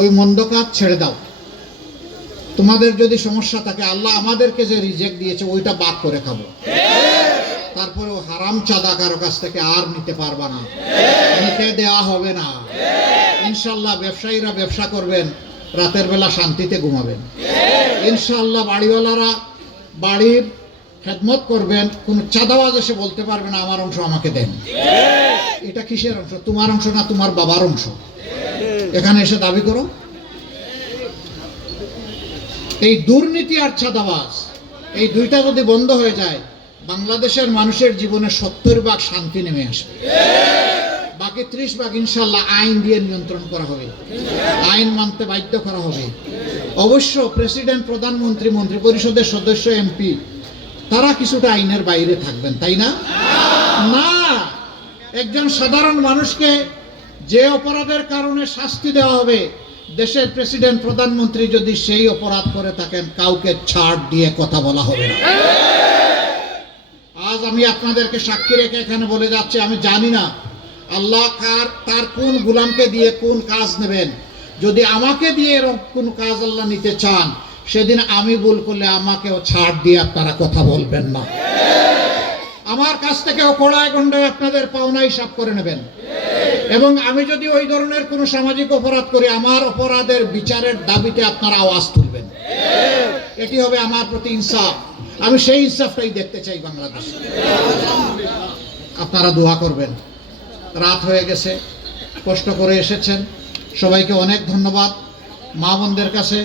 ওই মন্দ কাজ ছেড়ে দাও। তোমাদের যদি সমস্যা থাকে, আল্লাহ আমাদেরকে যে রিজেক্ট দিয়েছে ওইটা বাদ করে খাবো। তারপরে ও হারাম চাঁদা কারো কাছ থেকে আর নিতে পারবা না, নিতে দেওয়া হবে না। ইনশাল্লাহ ব্যবসায়ীরা ব্যবসা করবেন, রাতের বেলা শান্তিতে ঘুমাবেন। ইনশাল্লাহ বাড়িওয়ালারা বাড়ির খেদমত করবেন, কোন চাঁদাবাজ এসে বলতে পারবে না আমার অংশ আমাকে দেন। এটা কিসের অংশ? তোমার অংশ না তোমার বাবার অংশ? এখানে এসে দাবি করো। এই দুর্নীতি আর চাঁদাবাজ, এই দুইটা যদি বন্ধ হয়ে যায়, বাংলাদেশের মানুষের জীবনে 70% শান্তি নেমে আসবে। বাকি 30% ইনশাল্লাহ আইন দিয়ে নিয়ন্ত্রণ করা হবে, আইন মানতে বাধ্য করা হবে। অবশ্য প্রেসিডেন্ট, প্রধানমন্ত্রী, মন্ত্রী পরিষদের সদস্য, এমপি তারা কিছুটা আইনের বাইরে থাকবেন, তাই না? না, একজন সাধারণ মানুষকে যে অপরাধের কারণে শাস্তি দেওয়া হবে, দেশের প্রেসিডেন্ট, প্রধানমন্ত্রী যদি সেই অপরাধ করে থাকেন, কাউকে ছাড় দিয়ে কথা বলা হবে না। আজ আমি আপনাদেরকে সাক্ষী রেখে এখানে বলে যাচ্ছি, আমি জানি না আল্লাহ তার কোন গোলামকে দিয়ে কোন কাজ নেবেন। যদি আমাকে দিয়ে এরকম কোন কাজ আল্লাহ নিতে চান, সেদিন আমি ভুল করলে আমাকেও ছাড় দিয়ে আপনারা কথা বলবেন না। আমার কাছ থেকেও কড়ায় গন্ডায় আপনাদের পাওনা হিসাব করে নেবেন। এবং আমি যদি ওই ধরনের কোনো সামাজিক অপরাধ করি, আমার অপরাধের বিচারের দাবিতে আপনারা আওয়াজ তুলবেন। এটি হবে আমার প্রতি ইনসাফ। আমি সেই ইনসাফটাই দেখতে চাই বাংলাদেশে। আপনারা দোয়া করবেন। রাত হয়ে গেছে, কষ্ট করে এসেছেন, সবাইকে অনেক ধন্যবাদ। মা বোনদের কাছে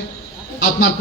আপনার